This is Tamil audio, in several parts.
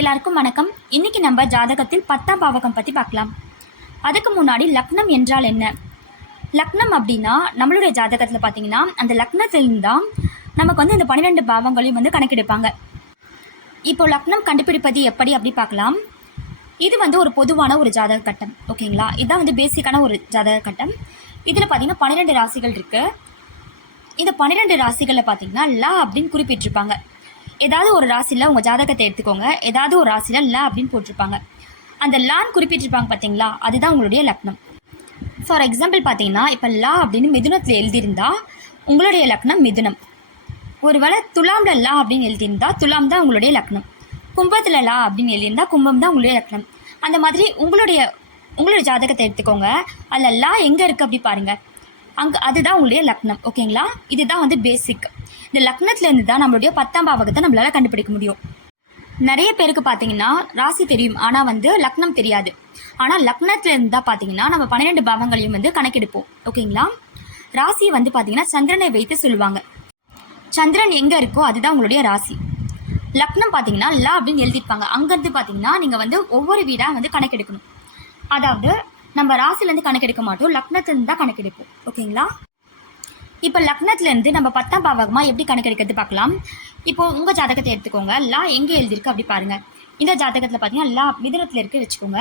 எல்லாருக்கும் வணக்கம். இன்னைக்கு நம்ம ஜாதகத்தில் 10ஆம் பாவகம் பற்றி பார்க்கலாம். அதுக்கு முன்னாடி லக்னம் என்றால் என்ன? லக்னம் அப்படின்னா நம்மளுடைய ஜாதகத்தில் பார்த்தீங்கன்னா அந்த லக்னத்திலிருந்து தான் நமக்கு இந்த 12 பாவங்களையும் கணக்கெடுப்பாங்க. இப்போ லக்னம் கண்டுபிடிப்பது எப்படி அப்படி பார்க்கலாம். இது ஒரு பொதுவான ஒரு ஜாதக கட்டம், ஓகேங்களா? இதுதான் பேசிக்கான ஒரு ஜாதக கட்டம். இதில் பார்த்தீங்கன்னா 12 ராசிகள் இருக்குது. இந்த 12 ராசிகளில் பார்த்தீங்கன்னா லா அப்படின்னு குறிப்பிட்டிருப்பாங்க. ஏதாவது ஒரு ராசியில் உங்கள் ஜாதகத்தை எடுத்துக்கோங்க. ஏதாவது ஒரு ராசியில் லா அப்படின்னு போட்டிருப்பாங்க. அந்த லான்னு குறிப்பிட்டிருப்பாங்க பார்த்தீங்களா, அதுதான் உங்களுடைய லக்னம். ஃபார் எக்ஸாம்பிள் பார்த்தீங்கன்னா இப்போ லா அப்படின்னு மிதுனத்தில் எழுதியிருந்தால் உங்களுடைய லக்னம் மிதுனம். ஒருவேளை துலாமில் லா அப்படின்னு எழுதியிருந்தால் துலாம் தான் உங்களுடைய லக்னம். கும்பத்தில் லா அப்படின்னு எழுதியிருந்தால் கும்பம் தான் உங்களுடைய லக்னம். அந்த மாதிரி உங்களுடைய ஜாதகத்தை எடுத்துக்கோங்க. அதில் லா எங்கே இருக்குது அப்படி பாருங்கள், அதுதான் உங்களுடைய லக்னம், ஓகேங்களா? இதுதான் பேசிக். இந்த லக்னத்துலேருந்து தான் நம்மளுடைய 10ஆம் பாவகத்தை நம்மளால் கண்டுபிடிக்க முடியும். நிறைய பேருக்கு பார்த்தீங்கன்னா ராசி தெரியும், ஆனால் லக்னம் தெரியாது. ஆனால் லக்னத்துலேருந்து தான் பார்த்தீங்கன்னா நம்ம 12 பாவங்களையும் கணக்கெடுப்போம், ஓகேங்களா? ராசி பார்த்தீங்கன்னா சந்திரனை வைத்து சொல்லுவாங்க. சந்திரன் எங்கே இருக்கோ அதுதான் உங்களுடைய ராசி. லக்னம் பார்த்தீங்கன்னா லா அப்படின்னு எழுதியிருப்பாங்க. அங்கேருந்து பார்த்தீங்கன்னா நீங்கள் ஒவ்வொரு வீடாக கணக்கெடுக்கணும். அதாவது நம்ம ராசிலேருந்து கணக்கெடுக்க மாட்டோம், லக்னத்துலேருந்து தான் கணக்கெடுப்போம், ஓகேங்களா? இப்போ லக்னத்துலேருந்து நம்ம 10ஆம் பாவகமாக எப்படி கணக்கெடுக்கிறது பார்க்கலாம். இப்போது உங்கள் ஜாதகத்தை எடுத்துக்கோங்க. லா எங்கே எழுதியிருக்கு அப்படி பாருங்கள். இந்த ஜாதகத்தில் பார்த்தீங்கன்னா லா மிதுனத்தில் இருக்குது வச்சுக்கோங்க.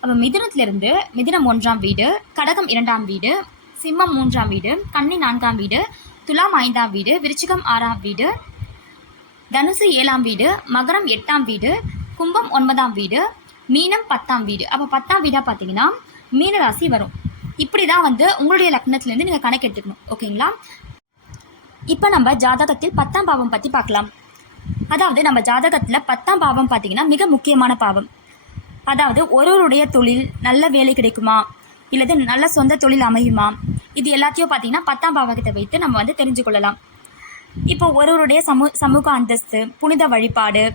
அப்போ மிதுனத்திலிருந்து மிதுனம் 1ஆம் வீடு, கடகம் 2ஆம் வீடு, சிம்மம் 3ஆம் வீடு, கன்னி 4ஆம் வீடு, துலாம் 5ஆம் வீடு, விருச்சிகம் 6ஆம் வீடு, தனுசு 7ஆம் வீடு, மகரம் 8ஆம் வீடு, கும்பம் 9ஆம் வீடு, மீனம் 10ஆம் வீடு. அப்போ 10ஆம் வீடாக பார்த்தீங்கன்னா மீன ராசி வரும். இப்படி தான் உங்களுடைய லக்னத்துலேருந்து நீங்கள் கணக்கு எடுத்துக்கணும், ஓகேங்களா? இப்போ நம்ம ஜாதகத்தில் 10ஆம் பாவம் பற்றி பார்க்கலாம். அதாவது நம்ம ஜாதகத்தில் 10ஆம் பாவம் பார்த்தீங்கன்னா மிக முக்கியமான பாவம். அதாவது ஒருவருடைய தொழில் நல்ல வேலை கிடைக்குமா, இல்லது நல்ல சொந்த தொழில் அமையுமா, இது எல்லாத்தையும் பார்த்தீங்கன்னா 10ஆம் பாவகத்தை வைத்து நம்ம தெரிஞ்சு கொள்ளலாம். இப்போ ஒருவருடைய சமூக அந்தஸ்து, புனித வழிபாடு,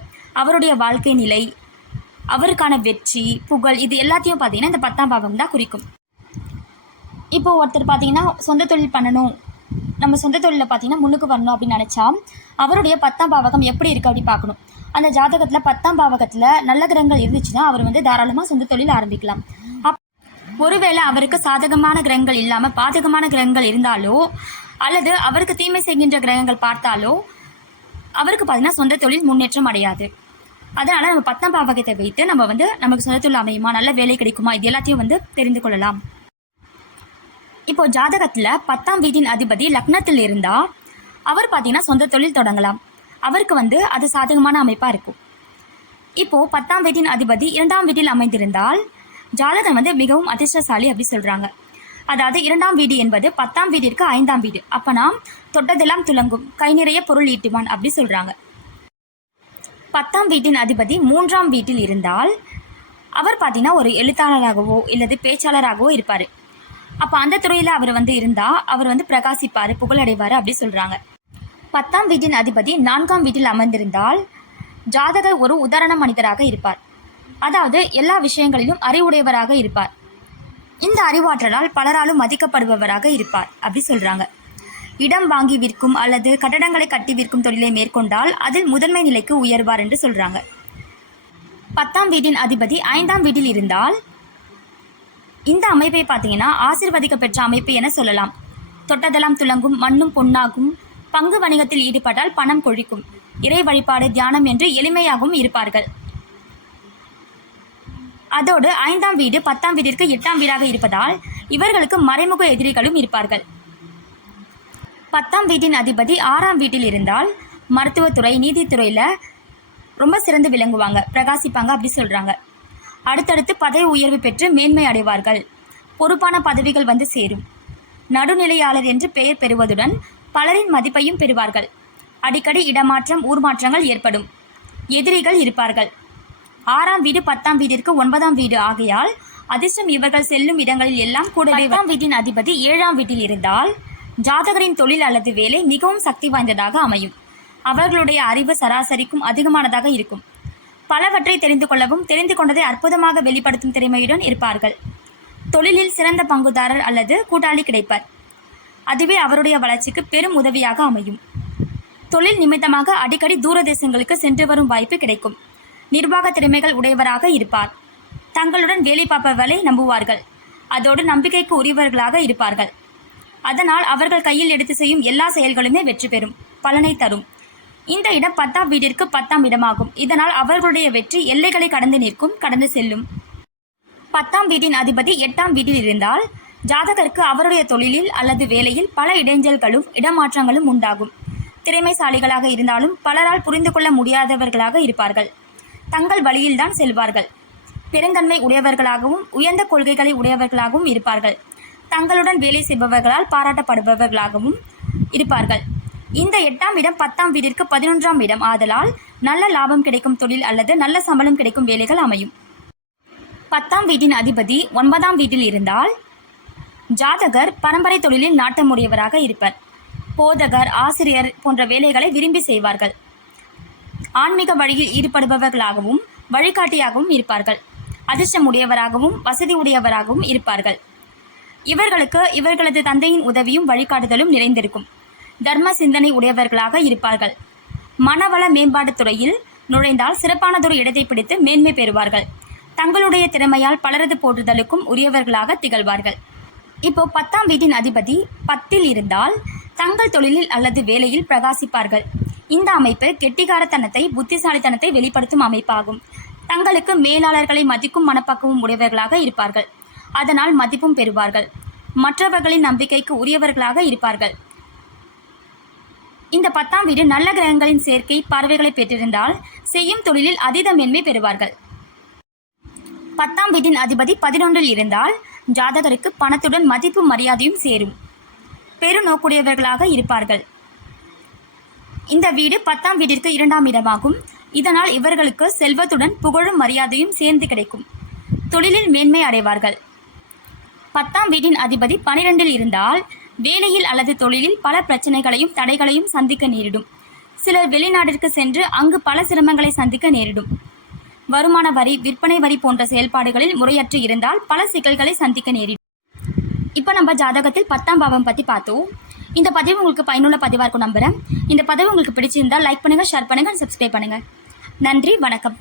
அவருடைய வாழ்க்கை நிலை, அவருக்கான வெற்றி புகழ், இது எல்லாத்தையும் பார்த்தீங்கன்னா இந்த 10ஆம் பாவம் தான் குறிக்கும். இப்போ ஒருத்தர் பார்த்தீங்கன்னா சொந்த தொழில் பண்ணணும், நம்ம சொந்த தொழிலில் பார்த்தீங்கன்னா முன்னுக்கு வரணும் அப்படின்னு நினச்சா அவருடைய 10ஆம் பாவகம் எப்படி இருக்குது அப்படி பார்க்கணும். அந்த ஜாதகத்தில் 10ஆம் பாவகத்தில் நல்ல கிரகங்கள் இருந்துச்சுன்னா அவர் தாராளமாக சொந்த தொழில் ஆரம்பிக்கலாம். ஒருவேளை அவருக்கு சாதகமான கிரகங்கள் இல்லாமல் பாதகமான கிரகங்கள் இருந்தாலோ அல்லது அவருக்கு தீமை செய்கின்ற கிரகங்கள் பார்த்தாலோ அவருக்கு பார்த்தீங்கன்னா சொந்த தொழில் முன்னேற்றம் அடையாது. அதனால் நம்ம 10ஆம் பாவகத்தை வைத்து நம்ம நமக்கு சொந்த தொழில் அமையுமா, நல்ல வேலை கிடைக்குமா, இது எல்லாத்தையும் தெரிந்து கொள்ளலாம். இப்போ ஜாதகத்தில் 10ஆம் வீட்டின் அதிபதி லக்னத்தில் இருந்தால் அவர் பார்த்தீங்கன்னா சொந்த தொழில் தொடங்கலாம். அவருக்கு அது சாதகமான அமைப்பாக இருக்கும். இப்போது 10ஆம் வீட்டின் அதிபதி 2ஆம் வீட்டில் அமைந்திருந்தால் ஜாதகம் மிகவும் அதிர்ஷ்டசாலி அப்படி சொல்கிறாங்க. அதாவது 2ஆம் வீடு என்பது 10ஆம் வீட்டிற்கு 5ஆம் வீடு. அப்போ நாம் தொட்டதெல்லாம் துலங்கும், கை நிறைய பொருள் ஈட்டுவான் அப்படி சொல்கிறாங்க. 10ஆம் வீட்டின் அதிபதி 3ஆம் வீட்டில் இருந்தால் அவர் பார்த்தீங்கன்னா ஒரு எழுத்தாளராகவோ இல்லது பேச்சாளராகவோ இருப்பார். அப்போ அந்த துறையில் அவர் இருந்தால் அவர் பிரகாசிப்பார், புகழடைவார் அப்படி சொல்கிறாங்க. 10ஆம் வீட்டின் அதிபதி 4ஆம் வீட்டில் அமர்ந்திருந்தால் ஜாதகர் ஒரு உதாரண மனிதராக இருப்பார். அதாவது எல்லா விஷயங்களிலும் அறிவுடையவராக இருப்பார். இந்த அறிவாற்றலால் பலராலும் மதிக்கப்படுபவராக இருப்பார் அப்படி சொல்கிறாங்க. இடம் வாங்கி விற்கும் அல்லது கட்டடங்களை கட்டி விற்கும் தொழிலை மேற்கொண்டால் அதில் முதன்மை நிலைக்கு உயர்வார் என்று சொல்கிறாங்க. 10ஆம் வீட்டின் அதிபதி 5ஆம் வீட்டில் இருந்தால் இந்த அமைப்பை பார்த்தீங்கன்னா ஆசீர்வதிக்க பெற்ற அமைப்பு என சொல்லலாம். தொட்டதெல்லாம் துலங்கும், மண்ணும் பொன்னாகும், பங்கு வணிகத்தில் ஈடுபட்டால் பணம் கொழிக்கும், இறை வழிபாடு தியானம் என்று எளிமையாகவும் இருப்பார்கள். அதோடு 5ஆம் வீடு 10ஆம் வீட்டிற்கு 8ஆம் வீடாக இருப்பதால் இவர்களுக்கு மறைமுக எதிரிகளும் இருப்பார்கள். 10ஆம் வீட்டின் அதிபதி 6ஆம் வீட்டில் இருந்தால் மருத்துவத்துறை, நீதித்துறையில் ரொம்ப சிறந்து விளங்குவாங்க, பிரகாசிப்பாங்க அப்படி சொல்கிறாங்க. அடுத்தடுத்து பதவி உயர்வு பெற்று மேன்மை அடைவார்கள். பொறுப்பான பதவிகள் சேரும். நடுநிலையாளர் என்று பெயர் பெறுவதுடன் பலரின் மதிப்பையும் பெறுவார்கள். அடிக்கடி இடமாற்றம், ஊர் மாற்றங்கள் ஏற்படும். எதிரிகள் இருப்பார்கள். 6ஆம் வீடு 10ஆம் வீட்டிற்கு 9ஆம் வீடு ஆகையால் அதிர்ஷ்டம் இவர்கள் செல்லும் இடங்களில் எல்லாம் கூட. 10ஆம் வீட்டின் அதிபதி 7ஆம் வீட்டில் இருந்தால் ஜாதகரின் தொழில் அல்லது வேலை மிகவும் சக்தி வாய்ந்ததாக அமையும். அவர்களுடைய அறிவு சராசரிக்கும் அதிகமானதாக இருக்கும். பலவற்றை தெரிந்து கொள்ளவும் தெரிந்து கொண்டதை அற்புதமாக வெளிப்படுத்தும் திறமையுடன் இருப்பார்கள். தொழிலில் சிறந்த பங்குதாரர் அல்லது கூட்டாளி கிடைப்பார். அதுவே அவருடைய வளர்ச்சிக்கு பெரும் உதவியாக அமையும். தொழில் நிமித்தமாக அடிக்கடி தூர தேசங்களுக்கு சென்று வரும் வாய்ப்பு கிடைக்கும். நிர்வாக திறமைகள் உடையவராக இருப்பார். தங்களுடன் வேலை பார்ப்பவர்களை நம்புவார்கள். அதோடு நம்பிக்கைக்கு உரியவர்களாக இருப்பார்கள். அதனால் அவர்கள் கையில் எடுத்து செய்யும் எல்லா செயல்களுமே வெற்றி பெறும், பலனை தரும். இந்த இடம் 10ஆம் வீட்டிற்கு 10ஆம் இடமாகும். இதனால் அவர்களுடைய வெற்றி எல்லைகளை கடந்து நிற்கும், கடந்து செல்லும். 10ஆம் வீட்டின் அதிபதி 8ஆம் வீட்டில் இருந்தால் ஜாதகருக்கு அவருடைய தொழிலில் அல்லது வேலையில் பல இடைஞ்சல்களும் இடமாற்றங்களும் உண்டாகும். திறமைசாலிகளாக இருந்தாலும் பலரால் புரிந்து கொள்ள முடியாதவர்களாக இருப்பார்கள். தங்கள் வழியில்தான் செல்வார்கள். பெருந்தன்மை உடையவர்களாகவும் உயர்ந்த கொள்கைகளை உடையவர்களாகவும் இருப்பார்கள். தங்களுடன் வேலை செய்பவர்களால் பாராட்டப்படுபவர்களாகவும் இருப்பார்கள். இந்த 8ஆம் இடம் 10ஆம் வீட்டிற்கு 11ஆம் இடம் ஆதலால் நல்ல லாபம் கிடைக்கும் தொழில் அல்லது நல்ல சம்பளம் கிடைக்கும் வேலைகள் அமையும். 10ஆம் வீட்டின் அதிபதி 9ஆம் வீட்டில் இருந்தால் ஜாதகர் பரம்பரை தொழிலில் நாட்டமுடையவராக இருப்பர். போதகர், ஆசிரியர் போன்ற வேலைகளை விரும்பி செய்வார்கள். ஆன்மீக வழியில் ஈடுபடுபவர்களாகவும் வழிகாட்டியாகவும் இருப்பார்கள். அதிர்ஷ்டம் உடையவராகவும் வசதி உடையவராகவும் இருப்பார்கள். இவர்களுக்கு இவர்களது தந்தையின் உதவியும் வழிகாட்டுதலும் நிறைந்திருக்கும். தர்ம சிந்தனை உடையவர்களாக இருப்பார்கள். மனவள மேம்பாட்டுத் துறையில் நுழைந்தால் சிறப்பானதொரு இடத்தை பிடித்து மேன்மை பெறுவார்கள். தங்களுடைய திறமையால் பலரது போற்றுதலுக்கும் உரியவர்களாக திகழ்வார்கள். இப்போ 10ஆம் வீட்டின் அதிபதி 10இல் இருந்தால் தங்கள் தொழிலில் அல்லது வேலையில் பிரகாசிப்பார்கள். இந்த அமைப்பு கெட்டிகாரத்தனத்தை, புத்திசாலித்தனத்தை வெளிப்படுத்தும் அமைப்பாகும். தங்களுக்கு மேலாளர்களை மதிக்கும் மனப்பக்குவம் உடையவர்களாக இருப்பார்கள். அதனால் மதிப்பும் பெறுவார்கள். மற்றவர்களின் நம்பிக்கைக்கு உரியவர்களாக இருப்பார்கள். இந்த 10ஆம் வீடு நல்ல கிரகங்களின் சேர்க்கை பார்வைகளை பெற்றிருந்தால் செய்யும் தொழிலில் அதீத மேன்மை பெறுவார்கள். 10ஆம் வீட்டின் அதிபதி 11இல் இருந்தால் ஜாதகருக்கு பணத்துடன் மதிப்பும் மரியாதையும் சேரும். பெருநோக்குடையவர்களாக இருப்பார்கள். இந்த வீடு 10ஆம் வீட்டிற்கு 2ஆம் இடமாகும். இதனால் இவர்களுக்கு செல்வத்துடன் புகழும் மரியாதையும் சேர்ந்து கிடைக்கும். தொழிலில் மேன்மை அடைவார்கள். 10ஆம் வீட்டின் அதிபதி 12இல் இருந்தால் வேலையில் அல்லது தொழிலில் பல பிரச்சனைகளையும் தடைகளையும் சந்திக்க நேரிடும். சிலர் வெளிநாட்டிற்கு சென்று அங்கு பல சிரமங்களை சந்திக்க நேரிடும். வருமான வரி, விற்பனை வரி போன்ற செயல்பாடுகளில் முறையற்று இருந்தால் பல சிக்கல்களை சந்திக்க நேரிடும். இப்போ நம்ம ஜாதகத்தில் 10ஆம் பாவம் பற்றி பார்த்தோம். இந்த பதிவு உங்களுக்கு பயனுள்ள பதிவாக இருக்கும் நம்புகிறேன். இந்த பதிவு உங்களுக்கு பிடிச்சிருந்தால் லைக் பண்ணுங்கள், ஷேர் பண்ணுங்கள், சப்ஸ்கிரைப் பண்ணுங்கள். நன்றி, வணக்கம்.